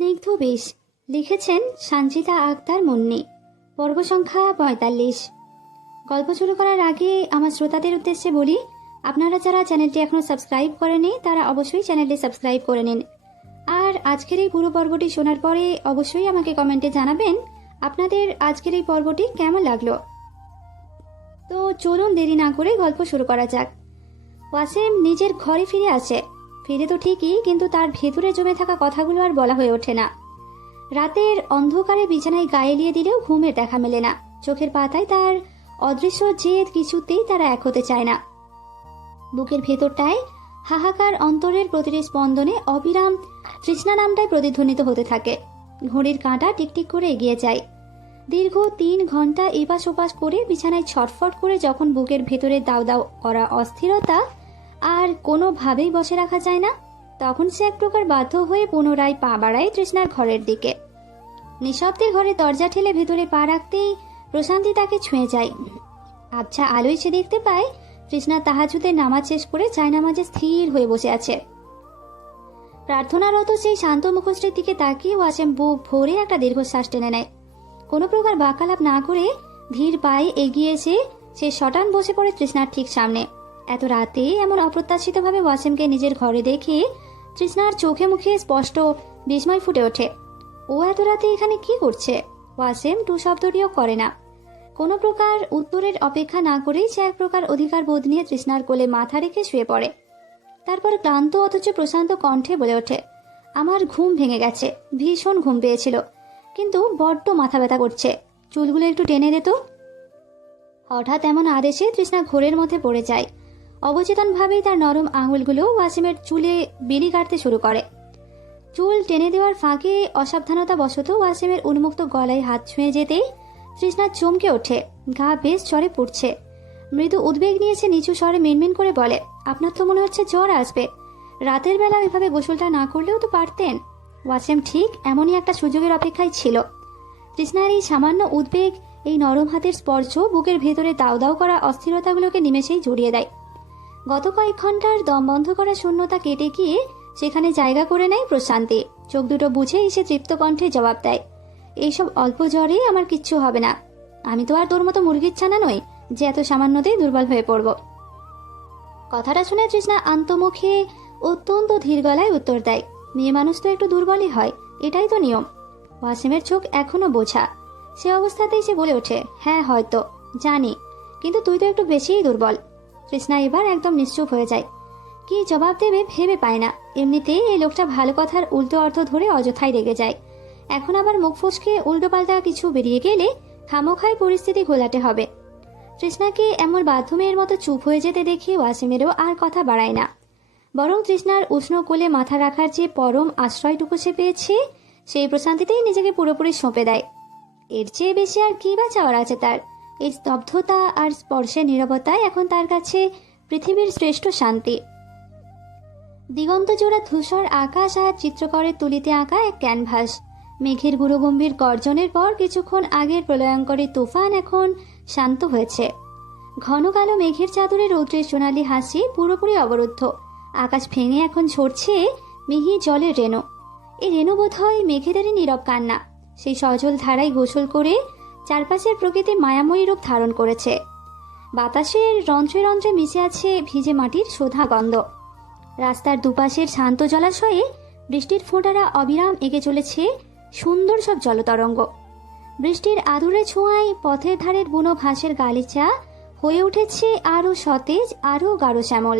স্নিগ্ধ বেশ লিখেছেন সঞ্চিতা আক্তার মুন্নি। পর্ব সংখ্যা ৪৫। গল্প শুরু করার আগে আমার শ্রোতাদের উদ্দেশ্যে বলি, আপনারা যারা চ্যানেলটি এখনো সাবস্ক্রাইব করেনি তারা অবশ্যই চ্যানেলটি সাবস্ক্রাইব করে নিন। আর আজকের এই পুরো পর্বটি শোনার পরে অবশ্যই আমাকে কমেন্টে জানাবেন আপনাদের আজকের এই পর্বটি কেমন লাগলো। তো চলুন দেরি না করে গল্প শুরু করা যাক। ওয়াসিম নিজের ঘরে ফিরে আসে। ফিরে তো ঠিকই, কিন্তু তার ভেতরে জমে থাকা কথাগুলো আর বলা হয়ে ওঠে না। রাতের অন্ধকারে বিছানায় গায়ে এলিয়ে দিলেও ঘুমের দেখা মেলে না। চোখের পাতায় তার অদৃশ্য জেদ কিছুতেই তারা এক হতে চায় না। বুকের ভেতরটায় হাহাকার, অন্তরের প্রতিটি স্পন্দনে অবিরাম তৃষ্ণা নামটাই প্রতিধ্বনিত হতে থাকে। ঘড়ির কাঁটা টিকটিক করে এগিয়ে যায়। দীর্ঘ ৩ ঘন্টা এপাশ ওপাশ করে বিছানায় ছটফট করে যখন বুকের ভেতরে দাউ দাউ করা অস্থিরতা আর কোনোভাবেই বসে রাখা যায় না, তখন সে এক প্রকার বাধ্য হয়ে পুনরায় পা বাড়ায় তৃষ্ণার ঘরের দিকে। নিঃশব্দে ঘরে দরজা ঠেলে ভেতরে পা রাখতেই প্রশান্তি তাকে ছুঁয়ে যায়। আবছা আলোয় সে দেখতে পায় তৃষ্ণা তাহাজ্জুদের নামাজ শেষ করে জায়নামাজে স্থির হয়ে বসে আছে। প্রার্থনারত সেই শান্ত মুখশ্রীর দিকে তাকিয়ে ওয়াসিম বুক ভরে একটা দীর্ঘশ্বাস টেনে নেয়। কোনো প্রকার বাক্যালাপ না করে ধীর পায়ে এগিয়ে এসে সে শটান বসে পড়ে তৃষ্ণার ঠিক সামনে। এত রাতে এমন অপ্রত্যাশিতভাবে ওয়াসিমকে নিজের ঘরে দেখে তৃষ্ণার চোখে মুখে স্পষ্ট বিস্ময় ফুটে ওঠে। ও এত রাতে এখানে কি করছে? ওয়াসিম টু শব্দটিও করে না। কোনো প্রকার উত্তরের অপেক্ষা না করেই সে এক প্রকার অধিকার বোধ নিয়ে তৃষ্ণার কোলে মাথা রেখে শুয়ে পড়ে। তারপর ক্লান্ত অথচ প্রশান্ত কণ্ঠে বলে ওঠে, আমার ঘুম ভেঙে গেছে, ভীষণ ঘুম পেয়েছিল, কিন্তু বড্ড মাথা ব্যথা করছে, চুলগুলো একটু টেনে দে তো। হঠাৎ এমন আদেশে তৃষ্ণা ঘোরের মধ্যে পড়ে যায়। অবচেতনভাবেই তার নরম আঙুলগুলো ওয়াসিমের চুলে বিলি কাটতে শুরু করে। চুল টেনে দেওয়ার ফাঁকে অসাবধানতা বশত ওয়াসিমের উন্মুক্ত গলায় হাত ছুঁয়ে যেতেই তৃষ্ণা চমকে ওঠে। গা বেশ জ্বরে পড়ছে। মৃদু উদ্বেগ নিয়েছে নিচু স্বরে মিনমিন করে বলে, আপনার তো মনে হচ্ছে জ্বর আসবে। রাতের বেলা এভাবে গোসলটা না করলেও তো পারতেন। ওয়াসিম ঠিক এমনই একটা সুযোগের অপেক্ষায় ছিল। তৃষ্ণার এই সামান্য উদ্বেগ, এই নরম হাতের স্পর্শ বুকের ভেতরে দাউ দাউ করা অস্থিরতাগুলোকে নিমেষেই জড়িয়ে দেয়। গত কয়েক ঘন্টার দম বন্ধ করা শূন্যতা কেটে গিয়ে সেখানে জায়গা করে নেয় প্রশান্তি। চোখ দুটো বুঝে এসে তৃপ্ত কণ্ঠে জবাব দেয়, এইসব অল্প জ্বরে আমার কিচ্ছু হবে না। আমি তো আর তোর মতো মুরগির ছানা নই যে এত সামান্যতেই দুর্বল হয়ে পড়ব। কথাটা শুনে তৃষ্ণা আন্তমুখে অত্যন্ত ধীর গলায় উত্তর দেয়, মেয়ে মানুষ তো একটু দুর্বলই হয়, এটাই তো নিয়ম। ওয়াসিমের চোখ এখনো বোঝা। সে অবস্থাতেই সে বলে ওঠে, হ্যাঁ হয়তো জানি, কিন্তু তুই তো একটু বেশিই দুর্বল। তৃষ্ণা এবার একদম নিশ্চুপ হয়ে যায়। কি জবাব দেবে ভেবে পায় না। এমনিতেই এই লোকটা ভালো কথার উল্টো অর্থ ধরে অযথাই রেগে যায়। এখন আবার মুখ ফসকে উল্টোপাল্টা কিছু বেরিয়ে গেলে খামোখাই পরিস্থিতি ঘোলাটে হবে। তৃষ্ণাকে এমন বাধ্যমের মতো চুপ হয়ে যেতে দেখে ওয়াসিমেরও আর কথা বাড়ায় না, বরং তৃষ্ণার উষ্ণ কোলে মাথা রাখার যে পরম আশ্রয়টুকু সে পেয়েছে সেই প্রশান্তিতেই নিজেকে পুরোপুরি সঁপে দেয়। এর চেয়ে বেশি আর কি বা চাওয়ার আছে তার? এই স্তব্ধতা আর স্পর্শের নীরবতায় এখন তার কাছে পৃথিবীর শ্রেষ্ঠ শান্তি। দিগন্ত জোড়া ধূসর আকাশ আর চিত্রকরের তুলিতে আঁকা এক ক্যানভাস। মেঘের গুরুগম্ভীর গর্জনের পর কিছুক্ষণ আগের প্রলয়ঙ্করী তুফান এখন শান্ত হয়েছে। ঘন কালো মেঘের চাদরে রৌদ্রের সোনালি হাসি পুরোপুরি অবরুদ্ধ। আকাশ ভেঙে এখন ঝরছে মিহি জলের রেণু। এই রেণু বোধ হয় মেঘেদেরই নীরব কান্না। সেই সজল ধারায় গোসল করে চারপাশের প্রকৃতি মায়াময়ী রূপ ধারণ করেছে। বাতাসের রন্ধ্রে রন্ধ্রে মিশে আছে ভিজে মাটির শোধা গন্ধ। রাস্তার দুপাশের শান্ত জলাশয়ে বৃষ্টির ফোঁটারা অবিরাম এঁকে চলেছে সুন্দর সব জলতরঙ্গ। বৃষ্টির আদুরে ছোঁয়ায় পথের ধারের বুনো ঘাসের গালিচা হয়ে উঠেছে আরও সতেজ, আরও গাঢ় শ্যামল।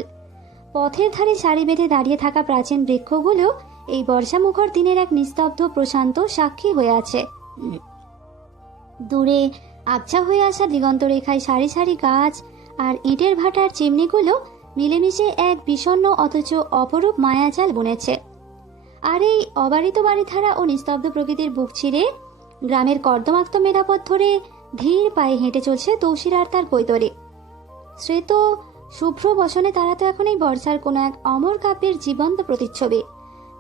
পথের ধারে সারি বেঁধে দাঁড়িয়ে থাকা প্রাচীন বৃক্ষগুলো এই বর্ষামুখর দিনের এক নিস্তব্ধ প্রশান্ত সাক্ষী হয়ে আছে। দূরে আবছা হয়ে আসা দিগন্ত রেখায় সারি সারি গাছ আর ইটের ভাটার চিমনিগুলো মিলেমিশে এক বিষণ্ণ অথচ অপরূপ মায়াজাল বুনেছে। আর এই অবারিত বাড়িধারা ও নিস্তব্ধ প্রকৃতির বুক ছিঁড়ে গ্রামের কর্দমাক্ত মেরাপথ ধরে ধীর পায়ে হেঁটে চলছে তৌসির আর তার কৈতরী। শ্রেত শুভ্র বসনে তারা তো এখন এই বর্ষার কোনো এক অমর কাব্যের জীবন্ত প্রতিচ্ছবি।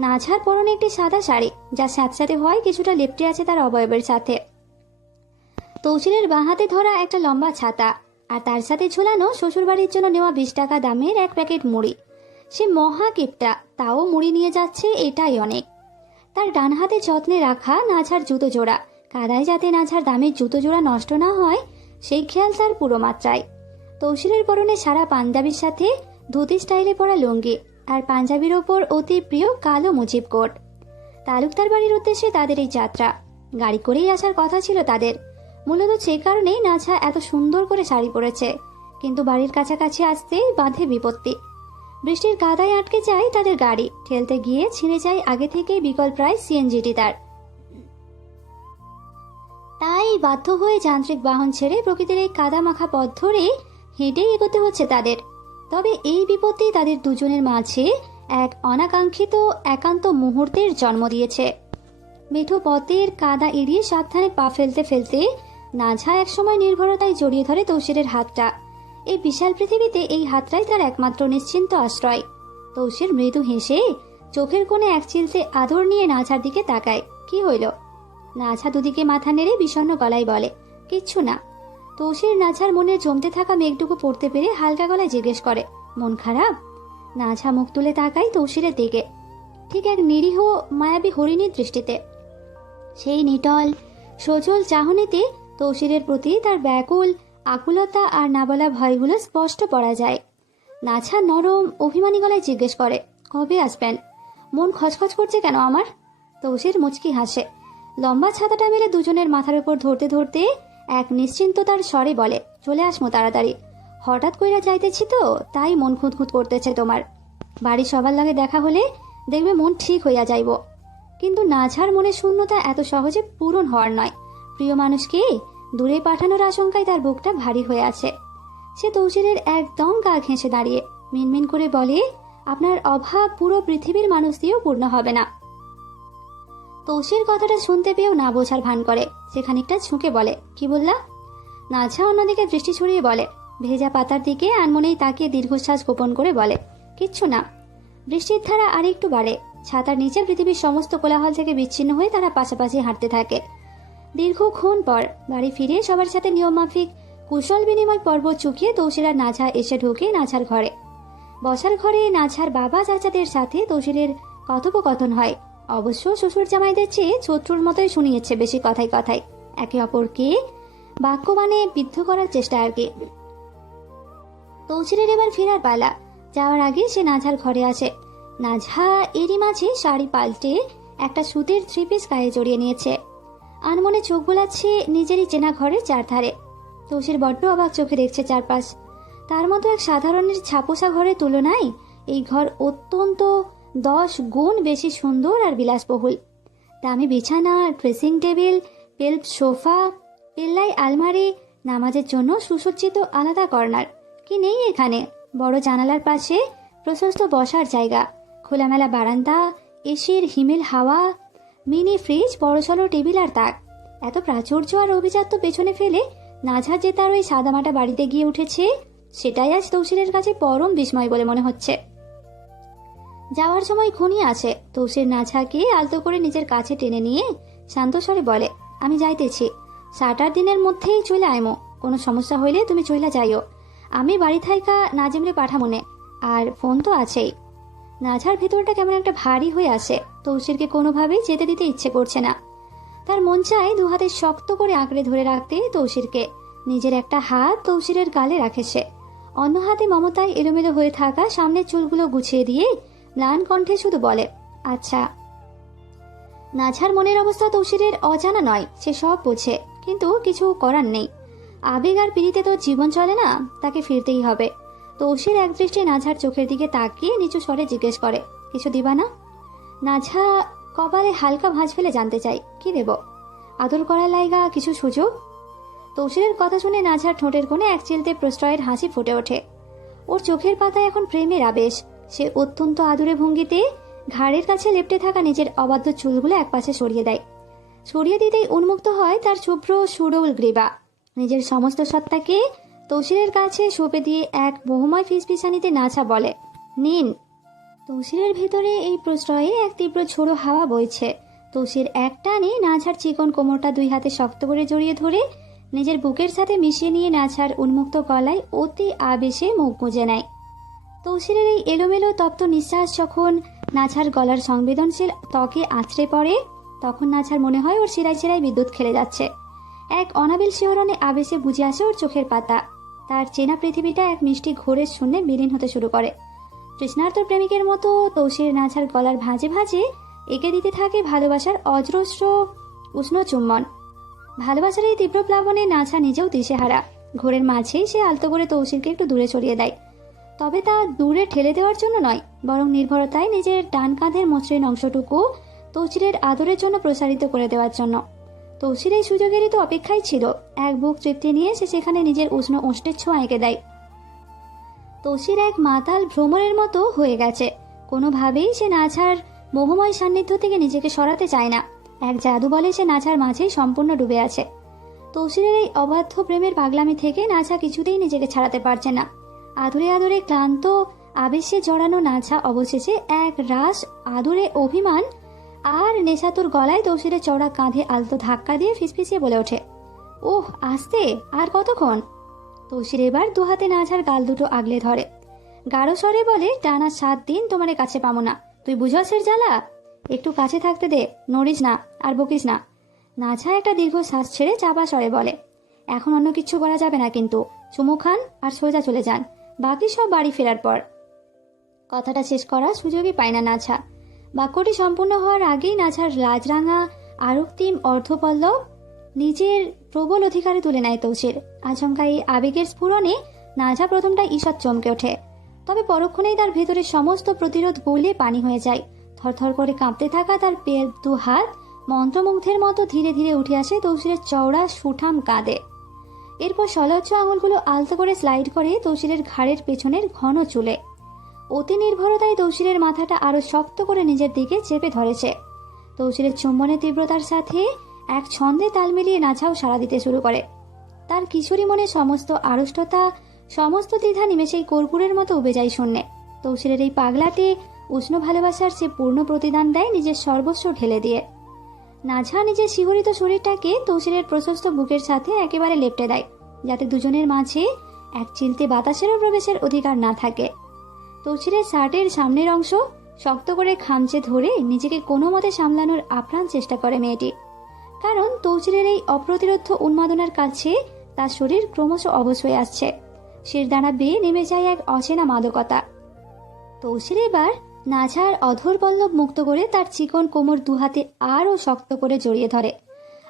নাঝার পরনে একটি সাদা শাড়ি, যা স্যাঁতস্যাঁতে হয় কিছুটা লেপ্টে আছে তার অবয়বের সাথে। তৌসিরের বাঁ হাতে ধরা একটা লম্বা ছাতা, আর তার সাথে ঝুলানো শ্বশুরবাড়ির জন্য নেওয়া 20 টাকা দামের এক প্যাকেট মুড়ি। সে মহা কিপটা, তাও মুড়ি নিয়ে যাচ্ছে, এটাই অনেক। তার ডান হাতে যত্নে রাখা নাঝার জুতো জোড়া, কাদায় যাতে নাঝার দামের জুতো জোড়া নষ্ট না হয় সেই খেয়াল তার পুরো মাত্রায়। তৌসিরের পরনে সারা পাঞ্জাবির সাথে ধুতি স্টাইলে পরা লুঙ্গি আর পাঞ্জাবির ওপর অতি প্রিয় কালো মুজিব কোট। তালুকদার বাড়ির উদ্দেশ্যে তাদের এই যাত্রা। গাড়ি করেই আসার কথা ছিল তাদের, মূলত সে কারণেই নাঝা এত সুন্দর করে শাড়ি পরেছে। কিন্তু বাড়ির কাছাকাছি আসতেই বাঁধে বিপত্তি। বৃষ্টির কাদায় আটকে যায় তাদের গাড়ি, ঠেলতে গিয়ে ছিঁড়ে যায় আগে থেকেই বিকল্পরায় সিএনজিটি তার। তাই বাধ্য হয়ে যান্ত্রিক বাহন ছেড়ে প্রকৃতির এই কাদা মাখা পথ ধরে হেঁটেই এগোতে হচ্ছে তাদের। তবে এই বিপত্তি তাদের দুজনের মাঝে এক অনাকাঙ্ক্ষিত একান্ত মুহূর্তের জন্ম দিয়েছে। মেঠো পথের কাদা এড়িয়ে সাবধানে পা ফেলতে ফেলতে নাঝা একসময় নির্ভরতায় জড়িয়ে ধরে তৌসিরের হাতটা। এই বিশাল পৃথিবীতে এই হাতটাই তার একমাত্র নিশ্চিন্ত আশ্রয়। তৌসির মৃদু হেসে চোখের কোণে এক চিলতে আদর নিয়ে নাঝার দিকে তাকায়। কি হইল? নাঝা দুদিকে মাথা নেড়ে বিষণ্ণ গলায় বলে, কিচ্ছু না। তৌসির নাঝার মনে জমতে থাকা মেঘটুকু পড়তে পেরে হালকা গলায় জিজ্ঞেস করে, মন খারাপ? নাঝা মুখ তুলে তাকায় তৌসিরের দিকে, ঠিক এক নিরীহ মায়াবী হরিণীর দৃষ্টিতে। সেই নিটল সজল চাহনিতে তৌসিরের প্রতি তার ব্যাকুল আকুলতা আর না বলা ভয়গুলো স্পষ্ট পড়া যায়। নাঝা নরম অভিমানী গলায় জিজ্ঞেস করে, কবে আসবেন? মন খচখচ করছে কেন আমার? তৌসির মুচকি হাসে, লম্বা ছাতাটা মেলে দুজনের মাথার উপর ধরতে ধরতে এক নিশ্চিন্ততার স্বরে বলে, চলে আসমো তাড়াতাড়ি। হঠাৎ কইরা যাইতেছি তো, তাই মন খুঁতখুত করতেছে তোমার। বাড়ি সবার লাগে দেখা হলে দেখবে মন ঠিক হইয়া যাইব। কিন্তু নাঝার মনে শূন্যতা এত সহজে পূরণ হওয়ার নয়। প্রিয় মানুষকে দূরে পাঠানোর আশঙ্কায় তার বুকটা ভারী হয়ে আছে। সে তৌসিরের একদম গা ঘেঁষে দাঁড়িয়ে মিনমিন করে বলে, আপনার অভাব পুরো পৃথিবীর মানুষ দিয়েও পূর্ণ হবে না। তৌসির কথাটা শুনতে পেয়েও না বোঝার ভান করে, সে খানিকটা ঝুঁকে বলে, কি বললা? নাঝা অন্যদিকে দৃষ্টি ছড়িয়ে বলে, ভেজা পাতার দিকে আনমনেই তাকিয়ে দীর্ঘশ্বাস গোপন করে বলে, কিচ্ছু না। বৃষ্টির ধারা আর একটু বাড়ে। ছাতার নিচে পৃথিবীর সমস্ত কোলাহল থেকে বিচ্ছিন্ন হয়ে তারা পাশাপাশি হাঁটতে থাকে। দীর্ঘক্ষণ পর বাড়ি ফিরে সবার সাথে নিয়মমাফিক কুশল বিনিময় পর্ব চুকিয়ে তৌসির আর নাঝা এসে ঢোকে নাঝার ঘরে। বসার ঘরে নাঝার বাবা চাচাদের সাথে তৌসিরের কথোপকথন হয়। অবশ্য শ্বশুর জামাইদের চেয়ে শত্রুর মতোই শুনিয়েছে বেশি কথায় কথায়, একে অপরকে বাক্যবাণে বিদ্ধ করার চেষ্টা আর কি। তৌসিরের এবার ফেরার পালা। যাওয়ার আগে সে নাঝার ঘরে আসে। নাঝা এরই মাঝে শাড়ি পাল্টে একটা সুতির 3 পিস গায়ে জড়িয়ে নিয়েছে। আনমনে চোখ বোলাচ্ছে নিজেরই চেনা ঘরের চারধারে। তৌসির বড্ড অবাক চোখে দেখছে চারপাশ। তার মতো এক সাধারণের ছাপোষা ঘরের তুলনায় এই ঘর অত্যন্ত 10 গুণ বেশি সুন্দর আর বিলাসবহুল। দামি বিছানা, ড্রেসিং টেবিল, পেল্প সোফা, পেল্লাই আলমারি, নামাজের জন্য সুসজ্জিত আলাদা কর্নার। কি নেই এখানে? বড় জানালার পাশে প্রশস্ত বসার জায়গা, খোলামেলা বারান্দা, এসির হিমেল হাওয়া, মিনি ফ্রিজ, বড়সড় টেবিল আর তাক। এত প্রাচুর্য আর অভিজাত্য পেছনে ফেলে নাঝা যে তার ওই সাদামাটা বাড়িতে গিয়ে উঠেছে, সেটাই আজ তৌসিরের কাছে পরম বিস্ময় বলে মনে হচ্ছে। যাওয়ার সময় ঘনিয়ে আসে। তৌসির নাঝাকে আলতো করে নিজের কাছে টেনে নিয়ে শান্ত স্বরে বলে, আমি যাইতেছি, 7-8 দিনের মধ্যেই চলে আইমো। কোনো সমস্যা হইলে তুমি চইলা যাইও। আমি বাড়ি থাইকা নাজিমরে পাঠামনে, আর ফোন তো আছেই। নাঝার ভেতরটা কেমন একটা ভারী হয়ে আসে। তৌসিরকে কোনোভাবেই যেতে দিতে ইচ্ছে করছে না। তার মন চায় 2 হাতে শক্ত করে আঁকড়ে ধরে রাখতে তৌসিরকে। নিজের একটা হাত তৌসিরের গালে রাখে সে, অন্য হাতে মমতায় এলোমেলো হয়ে থাকা সামনের চুলগুলো গুছিয়ে দিয়ে ম্লান কণ্ঠে শুধু বলে, আচ্ছা। নাঝার মনের অবস্থা তৌসিরের অজানা নয়, সে সব বোঝে, কিন্তু কিছু করার নেই। আবেগ আর পিড়িতে তো জীবন চলে না, তাকে ফিরতেই হবে। তৌসির একদৃষ্টে নাঝার চোখের দিকে তাকিয়ে নিচু স্বরে জিজ্ঞেস করে, কিছু দিবা না? নাঝা কপালে হালকা ভাঁজ ফেলে জানতে চাই, কি দেব? আদর করার লাইগা কিছু সুযোগ? তৌসিরের কথা শুনে নাঝার ঠোঁটের কোণে এক চিলতে প্রশ্রয়ের হাসি ফুটে ওঠে। ওর চোখের পাতায় এখন প্রেমের আবেশ। সে অত্যন্ত আদুরে ভঙ্গিতে ঘাড়ের কাছে লেপ্টে থাকা নিজের অবাধ্য চুলগুলো একপাশে সরিয়ে দেয়। সরিয়ে দিতেই উন্মুক্ত হয় তার শুভ্র সুডৌল গ্রীবা। নিজের সমস্ত সত্তাকে তৌসিরের কাছে সঁপে দিয়ে এক বহুময় ফিসফিসানিতে নাঝা বলে, নিন। তৌসিরের ভেতরে এই প্রশ্রয়ে এক তীব্র ঝোড়ো হাওয়া বইছে। তৌসির এক টানে নাঝার চিকন কোমরটা 2 হাতে শক্ত করে জড়িয়ে ধরে নিজের বুকের সাথে মিশিয়ে নিয়ে নাঝার উন্মুক্ত গলায় অতি আবেশে মুখ গুঁজে নেয়। তৌসিরের এই এলোমেলো তপ্ত নিঃশ্বাস যখন নাছার গলার সংবেদনশীল ত্বকে আছড়ে পড়ে, তখন নাছার মনে হয় ওর শিরায় শিরায় বিদ্যুৎ খেলে যাচ্ছে। এক অনাবিল শিহরণে আবেশে বুঝে আসে ওর চোখের পাতা। তার চেনা পৃথিবীটা এক মিষ্টি ঘোরের শূন্যে বিলীন হতে শুরু করে। তৃষ্ণার্ত প্রেমিকের মতো তৌসির নাছার গলার ভাঁজে ভাঁজে এঁকে দিতে থাকে ভালোবাসার অজস্র উষ্ণ চুম্বন। ভালোবাসার এই তীব্র প্লাবনে নাছা নিজেও দিশেহারা। ঘোরের মাঝেই সে আলতো করে তৌসিরকে একটু দূরে সরিয়ে দেয়, তবে তা দূরে ঠেলে দেওয়ার জন্য নয়, বরং নির্ভরতায় নিজের ডান কাঁধের মসৃণ অংশটুকু তৌসিরের আদরের জন্য প্রসারিত করে দেওয়ার জন্য। তৌসির এই সুযোগেরই তো অপেক্ষায় ছিল। এক বুক তৃপ্তি নিয়ে সে সেখানে নিজের উষ্ণ ওষ্ঠের ছোঁয়া এঁকে দেয়। তৌসির এক মাতাল ভ্রমরের মতো হয়ে গেছে। কোনোভাবেই সে নাছার মোহময় সান্নিধ্য থেকে নিজেকে সরাতে চায় না। এক জাদু বলে সে নাছার মাঝেই সম্পূর্ণ ডুবে আছে। তৌসিরের এই অবাধ্য প্রেমের পাগলামি থেকে নাছা কিছুতেই নিজেকে ছাড়াতে পারছে না। আদরে আদরে ক্লান্ত আবেশে জড়ানো নাছা অবশেষে এক রাস আদরে অভিমান আর নেশাতুর গলায় তৌসিরের চওড়া কাঁধে আলতো ধাক্কা দিয়ে ফিসফিসিয়ে বলে ওঠে, ওহ আস্তে, আর কতক্ষণ? তৌসির এবার দুহাতে নাছার গাল দুটো আগলে ধরে, গাঢ় স্বরে বলে, টানা 7 দিন তোমার কাছে পাবো না, তুই বুঝাসের জ্বালা? একটু কাছে থাকতে দে, নড়িস না আর বকিস না। নাছা একটা দীর্ঘ শ্বাস ছেড়ে চাপা স্বরে বলে, এখন অন্য কিছু করা যাবে না, কিন্তু চুমু খান আর সোজা চলে যান, বাকি সব বাড়ি ফেরার পর। কথাটা শেষ করার সুযোগই পায় না নাছা। বাক্যটি সম্পূর্ণ হওয়ার আগেই নাছার লাজরাঙা আরক্তিম অর্ধপল্লব নিজের প্রবল অধিকারে তুলে নেয় তৌসির। আচমকা এই আবেগের স্ফুরণে নাছা প্রথমটা ঈষৎ চমকে ওঠে, তবে পরক্ষণেই তার ভেতরে সমস্ত প্রতিরোধ গলে পানি হয়ে যায়। থরথর করে কাঁপতে থাকা তার দু হাত মন্ত্রমুগ্ধের মতো ধীরে ধীরে উঠে আসে তৌসিরের চওড়া সুঠাম কাঁধে। এরপর সলজ্জ আঙুলগুলো আলতো করে স্লাইড করে তৌসিরের ঘাড়ের পেছনের ঘন চুলে। অতি নির্ভরতায় তৌসিরের মাথাটা আরো শক্ত করে নিজের দিকে চেপে ধরেছে। তৌসিরের চুম্বনের তীব্রতার সাথে এক ছন্দে তাল মিলিয়ে নাছাও সাড়া দিতে শুরু করে। তার কিশোরী মনে সমস্ত আড়ষ্টতা, সমস্ত দ্বিধা নিমেষেই কর্পূরের মতো উবে যায় শূন্যে। তৌসিরের এই পাগলাটে উষ্ণ ভালোবাসার সে পূর্ণ প্রতিদান দেয় নিজের সর্বস্ব ঢেলে দিয়ে। নাছা নিজের শিহরিত শরীরটাকে তৌসিরের প্রশস্ত বুকের সাথে একেবারে লেপ্টে দেয়, যাতে দুজনের মাঝে এক চিলতে বাতাসেরও প্রবেশের অধিকার না থাকে। তৌসিরের শার্টের সামনের অংশ শক্ত করে খামচে ধরে নিজেকে কোনো মতে সামলানোর আপ্রাণ চেষ্টা করে মেয়েটি, কারণ তৌসিরের এই অপ্রতিরোধ উন্মাদনার কাছে তার শরীর ক্রমশ অবশ হয়ে আসছে। শিরদাঁড়া বেয়ে নেমে যায় এক অচেনা মাদকতা। তৌসির এবার নাছার অধর পল্লব মুক্ত করে তার চিকন কোমর দুহাতে আরো শক্ত করে জড়িয়ে ধরে,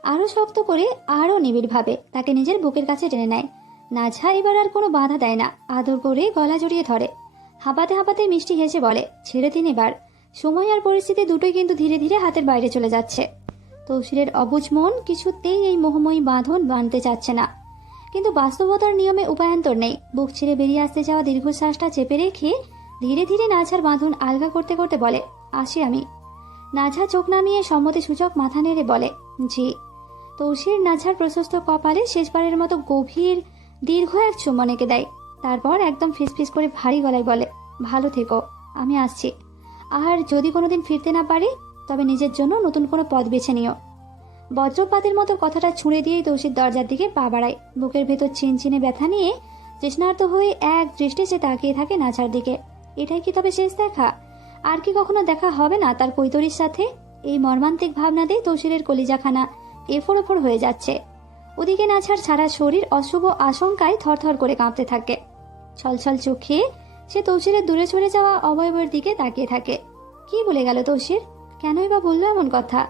আরো শক্ত করে, আরো নিবিড়ভাবে তাকে নিজের বুকের কাছে টেনে নেয়। নাছা এবার আর কোনো বাধা দেয় না, আদর করে গলা জড়িয়ে ধরে। হাঁপাতে হাঁপাতে মিষ্টি হেসে বলে, ছেড়ে দিন এবার। সময় আর পরিস্থিতি দুটোই কিন্তু ধীরে ধীরে হাতের বাইরে চলে যাচ্ছে। তৌসিরের অবুঝ মন কিছুতেই এই মোহময়ী বাঁধন বাঁধতে চাচ্ছে না, কিন্তু বাস্তবতার নিয়মে উপায়ান্তর নেই। বুক ছিঁড়ে বেরিয়ে আসতে যাওয়া দীর্ঘশ্বাসটা চেপে রেখে ধীরে ধীরে নাছার বাঁধন আলগা করতে করতে বলে, আসি আমি। নাছা চোখ নামিয়ে সম্মতি সূচক মাথা নেড়ে বলে, জি। তৌসির নাছার প্রশস্ত কপালে শেষবারের মতো গভীর দীর্ঘ এক চুম্বন এঁকে দেয়। তারপর একদম ফিসফিস করে ভারী গলায় বলে, ভালো থেকো, আমি আসছি। আর যদি কোনোদিন ফিরতে না পারি তবে নিজের জন্য নতুন কোনো পথ বেছে নিও। বজ্রপাতের মতো কথাটা ছুঁড়ে দিয়েই তৌসির দরজার দিকে পা বাড়ায়। বুকের ভেতর চিনচিনে ব্যথা নিয়ে তৃষ্ণার্ত হয়ে এক দৃষ্টি সে তাকিয়ে থাকে নাছার দিকে। এটাই কি তবে শেষ দেখা? আর কি কখনো দেখা হবে না তার কৈতরীর সাথে? এই মর্মান্তিক ভাবনাতেই তৌসিরের কলিজাখানা এফোড় ওফোড় হয়ে যাচ্ছে। ওদিকে নাছার সারা শরীর অশুভ আশঙ্কায় থরথর করে কাঁপতে থাকে। ছলছল চোখে সে তৌসিরের দূরে সরে যাওয়া অবয়বের দিকে তাকিয়ে থাকে। কি বলে গেল তৌসির? কেনই বা বললো এমন কথা?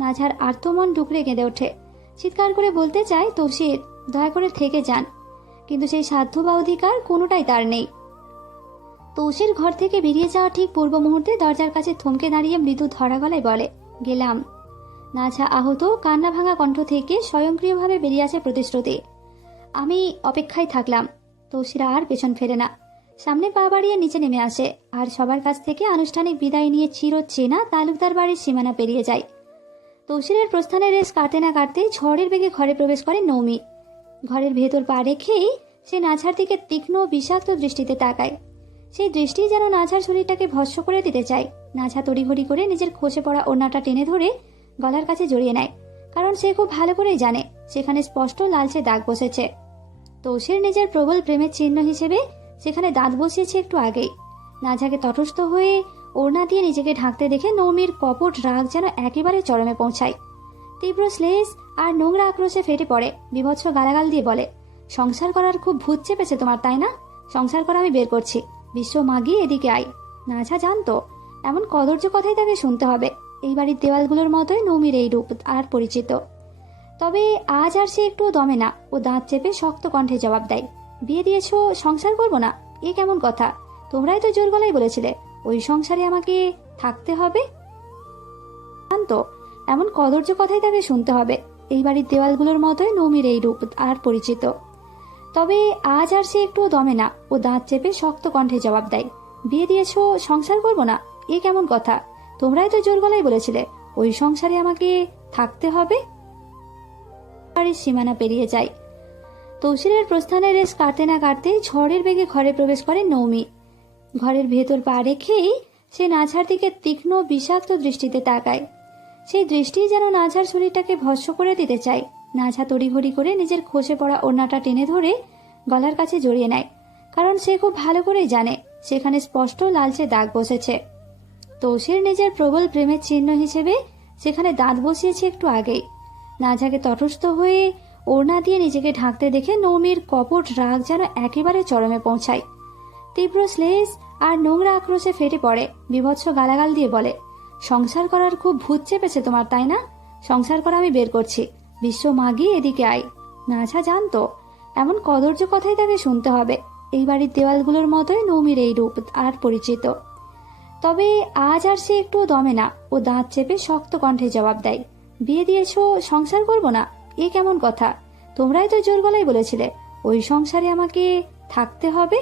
নাছার আর্তমন ডুকরে কেঁদে ওঠে। চিৎকার করে বলতে চায়, তৌসির দয়া করে থেকে যান, কিন্তু সেই সাধ্য বা অধিকার কোনোটাই তার নেই। তৌসির ঘর থেকে বেরিয়ে যাওয়া ঠিক পূর্ব মুহূর্তে দরজার কাছে থমকে দাঁড়িয়ে মৃদু ধরা গলায় বলে, গেলাম। নাছা আহত কান্না ভাঙা কণ্ঠ থেকে স্বয়ংক্রিয়ভাবে বেরিয়ে আসে প্রতিশ্রুতি, আমি অপেক্ষায় থাকলাম। তৌসির আর পেছন ফেরে না, সামনে পা বাড়িয়ে নিচে নেমে আসে আর সবার কাছ থেকে আনুষ্ঠানিক বিদায় নিয়ে চিরচেনা তালুকদার বাড়ির সীমানা পেরিয়ে যায়। তৌসিরের প্রস্থানের রেস কাটতে না কাটতেই ঝড়ের বেগে ঘরে প্রবেশ করে নৌমি। ঘরের ভেতর পা রেখেই সে নাছার দিকে তীক্ষ্ণ বিষাক্ত দৃষ্টিতে তাকায়। সেই দৃষ্টি যেন নাছার শরীরটাকে ভস্ম করে দিতে চায়। নাছা তড়িঘড়ি করে নিজের খসে পড়া ওড়নাটা টেনে ধরে গলার কাছে জড়িয়ে নেয়, কারণ সে খুব ভালো করেই জানে সেখানে স্পষ্ট লালচে দাগ বসেছে। তৌসির নিজের প্রবল প্রেমের চিহ্ন হিসেবে সেখানে দাঁত বসিয়েছে একটু আগেই। নাঝাকে তটস্থ হয়ে ওড়না দিয়ে নিজেকে ঢাকতে দেখে নৌমির কপট রাগ যেন একেবারে চরমে পৌঁছায়। তীব্র শ্লেষ আর নোংরা আক্রোশে ফেটে পড়ে, বীভৎস গালাগাল দিয়ে বলে, সংসার করার খুব ভূত চেপেছে তোমার, তাই না? সংসার করা আমি বের করছি, বিশ্ব মাগি এদিকে আয়। নাঝা জানতো এমন কদর্য কথাই তাকে শুনতে হবে। এই বাড়ির দেওয়ালগুলোর মতোই নৌমির এই রূপ আর পরিচিত। তবে আজ আর সে একটু দমে না। ও দাঁত চেপে শক্ত কণ্ঠে জবাব দেয়, বিয়ে দিয়েছো, সংসার করবো না, এ কেমন কথা? তোমরাই তো জোর গলায় বলেছিলে ওই সংসারে আমাকে থাকতে হবে। জানতো এমন কদর্য কথাই তাকে শুনতে হবে। এই বাড়ির দেওয়ালগুলোর মতোই নৌমির এই রূপ আর পরিচিত। তবে আজ আর সে একটু দমে না। ও দাঁত চেপে শক্ত কণ্ঠে জবাব দেয়, বিয়ে দিয়েছো, সংসার করবো না, এ কেমন কথা? তোমরাই তো জোর গলায় বলেছিলে ওই সংসারে আমাকে থাকতে হবে। বাড়ির সীমানা পেরিয়ে যায়। তৌসিরের প্রস্থানের রেস কাটতে না কাটতে ঝড়ের বেগে ঘরে প্রবেশ করে নৌমি। ঘরের ভেতর পা রেখেই সে নাঝার দিকে তীক্ষ্ণ বিষাক্ত দৃষ্টিতে তাকায়। সেই দৃষ্টি যেন নাঝার শরীরটাকে ভস্ম করে দিতে চায়। নাঝা তড়িঘড়ি করে নিজের খসে পড়া ওড়নাটা টেনে ধরে গলার কাছে জড়িয়ে নেয়, কারণ সে খুব ভালো করেই জানে সেখানে স্পষ্ট লালচে দাগ বসেছে। তৌসির নিজের প্রবল প্রেমের চিহ্ন হিসেবে সেখানে দাঁত বসিয়েছে একটু আগেই। নাঝাকে তটস্থ হয়ে ওড়না দিয়ে নিজেকে ঢাকতে দেখে নৌমির কপট রাগ যেন একেবারে চরমে পৌঁছায়। তীব্র শ্লেষ আর নোংরা আক্রোশে ফেটে পড়ে, বীভৎস গালাগাল দিয়ে বলে, সংসার করার খুব ভূত চেপেছে তোমার, তাই না? সংসার করা আমি বের করছি, বিশ্ব মাগি এদিকে আয়। নাঝা জানতো এমন কদর্য কথাই তাকে শুনতে হবে। এই বাড়ির দেওয়ালগুলোর মতোই নৌমির এই রূপ আর পরিচিত। তবে আজ আর সে একটু দমে না। ও দাঁত চেপে শক্ত কণ্ঠে জবাব দেয়, বিয়ে দিয়েছো, সংসার করবো না, এ কেমন কথা? তোমরাই তো জোর গলায় বলেছিলে ওই সংসারে আমাকে থাকতে হবে।